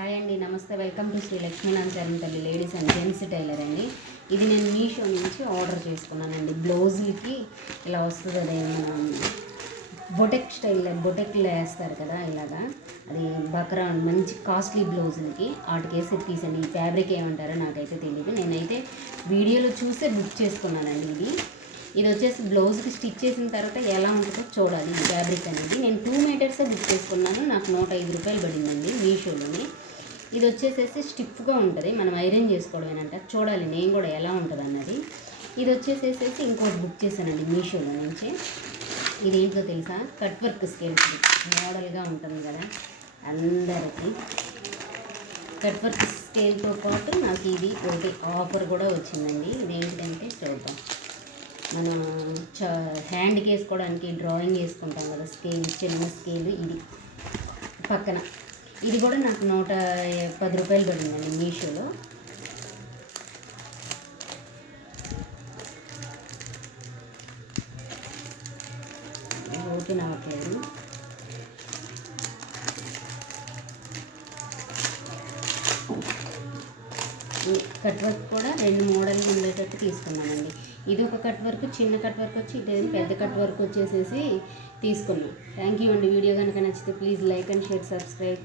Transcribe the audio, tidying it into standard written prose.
Hi అండి, నమస్తే. Welcome to Shri Lakshminarayana తల్లి లేడీస్ అండ్ జెంట్స్ టైలర్ అండి. ఇది నేను మీషో నుంచి ఆర్డర్ చేసుకున్నానండి. బ్లౌజులకి ఇలా వస్తుంది అదే మనం బొటెక్ బొటెక్లో వేస్తారు కదా, ఇలాగా అది బక్రా మంచి కాస్ట్లీ బ్లౌజులకి వాటికి వేసే పీస్ అండి. ఈ ఫ్యాబ్రిక్ ఏమంటారో నాకైతే తెలియదు. నేనైతే వీడియోలో చూసే బుక్ చేసుకున్నానండి. ఇది వచ్చేసి బ్లౌజ్కి స్టిచ్ చేసిన తర్వాత ఎలా ఉంటుందో చూడాలి. ఈ ఫ్యాబ్రిక్ అనేది నేను 2 మీటర్సే బుక్ చేసుకున్నాను. నాకు 105 రూపాయలు పడిందండి మీషోలోని. ఇది వచ్చేసేసి స్టిఫ్గా ఉంటుంది, మనం ఐరన్ చేసుకోవడమేనంట. చూడాలి నేను కూడా ఎలా ఉంటుంది అన్నది. ఇది వచ్చేసేసి ఇంకోటి బుక్ చేశానండి మీషోలో నుంచి. ఇది ఏంటో తెలుసా, కట్ వర్క్ స్కేల్ మోడల్గా ఉంటుంది కదా అందరికీ. కట్ వర్క్ స్కేల్తో పాటు నాకు ఇది ఒకటి ఆఫర్ కూడా వచ్చిందండి. ఇది ఏంటంటే చూద్దాం, మనం హ్యాండ్కి వేసుకోవడానికి డ్రాయింగ్ వేసుకుంటాం కదా స్కేల్, చిన్న స్కేల్. ఇది పక్కన ఇది కూడా నాకు 110 రూపాయలు పడిందండి మీషోలో. ఓపెన్ అవ్వట్లేదు. కట్ వర్క్ కూడా 2 మోడల్లు ఉండేటట్టు తీసుకున్నానండి. ఇది ఒక కట్ వర్క్, చిన్న కట్ వర్క్ వచ్చి, ఇది పెద్ద కట్ వర్క్ వచ్చేసేసి తీసుకున్నాను. థ్యాంక్ యూ అండి. వీడియో కనుక నచ్చితే please like and share, subscribe.